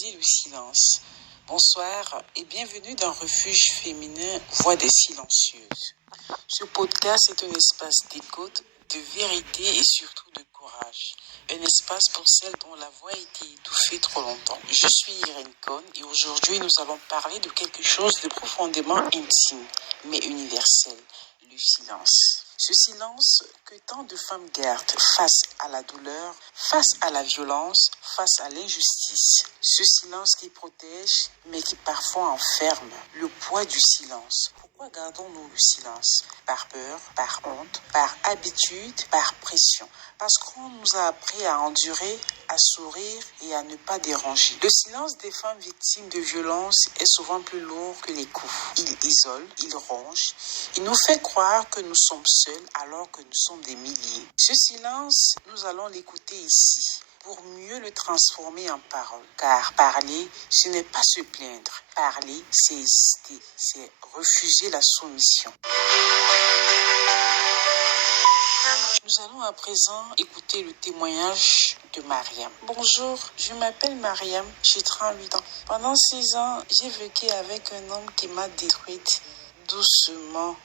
briser le silence. Bonsoir et bienvenue dans Refuge féminin Voix des silencieuses. Ce podcast est un espace d'écoute, de vérité et surtout de courage. Un espace pour celles dont la voix a été étouffée trop longtemps. Je suis Irène Cohn et aujourd'hui nous allons parler de quelque chose de profondément intime, mais universel, le silence. Ce silence que tant de femmes gardent face à la douleur, face à la violence, face à l'injustice. Ce silence qui protège, mais qui parfois enferme. Le poids du silence. Pourquoi gardons-nous le silence? Par peur, par honte, par habitude, par pression. Parce qu'on nous a appris à endurer, à sourire et à ne pas déranger. Le silence des femmes victimes de violences est souvent plus lourd que les coups. Il isole, il ronge, il nous fait croire que nous sommes seuls alors que nous sommes des milliers. Ce silence, nous allons l'écouter ici pour mieux le transformer en parole. Car parler, ce n'est pas se plaindre. Parler, c'est hésiter, c'est refuser la soumission. Nous allons à présent écouter le témoignage de Mariam. Bonjour, je m'appelle Mariam, j'ai 38 ans. Pendant 6 ans, j'ai vécu avec un homme qui m'a détruite doucement.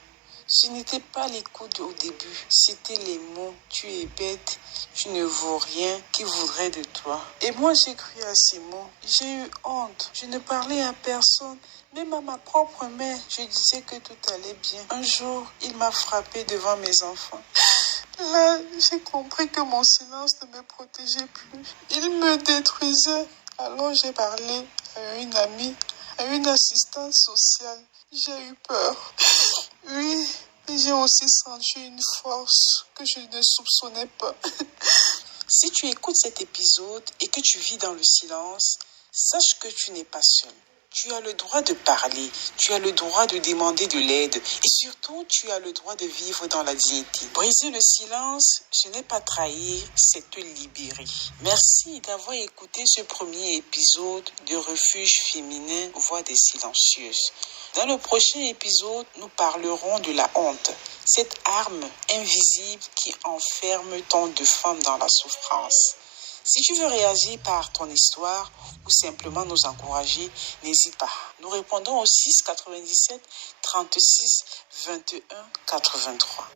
Ce n'était pas l'écoute au début, c'était les mots. Tu es bête, tu ne vaux rien, qui voudrait de toi? Et moi j'ai cru à ces mots. J'ai eu honte, je ne parlais à personne. Même à ma propre mère, je disais que tout allait bien. Un jour, il m'a frappé devant mes enfants. Là, j'ai compris que mon silence ne me protégeait plus. Il me détruisait. Alors j'ai parlé à une amie, à une assistante sociale. J'ai eu peur. Oui, j'ai aussi senti une force que je ne soupçonnais pas. Si tu écoutes cet épisode et que tu vis dans le silence, sache que tu n'es pas seul. Tu as le droit de parler, tu as le droit de demander de l'aide et surtout tu as le droit de vivre dans la dignité. Briser le silence, ce n'est pas trahir, c'est te libérer. Merci d'avoir écouté ce premier épisode de Refuge féminin Voix des silencieuses. Dans le prochain épisode, nous parlerons de la honte, cette arme invisible qui enferme tant de femmes dans la souffrance. Si tu veux réagir par ton histoire ou simplement nous encourager, n'hésite pas. Nous répondons au 6 97 36 21 83.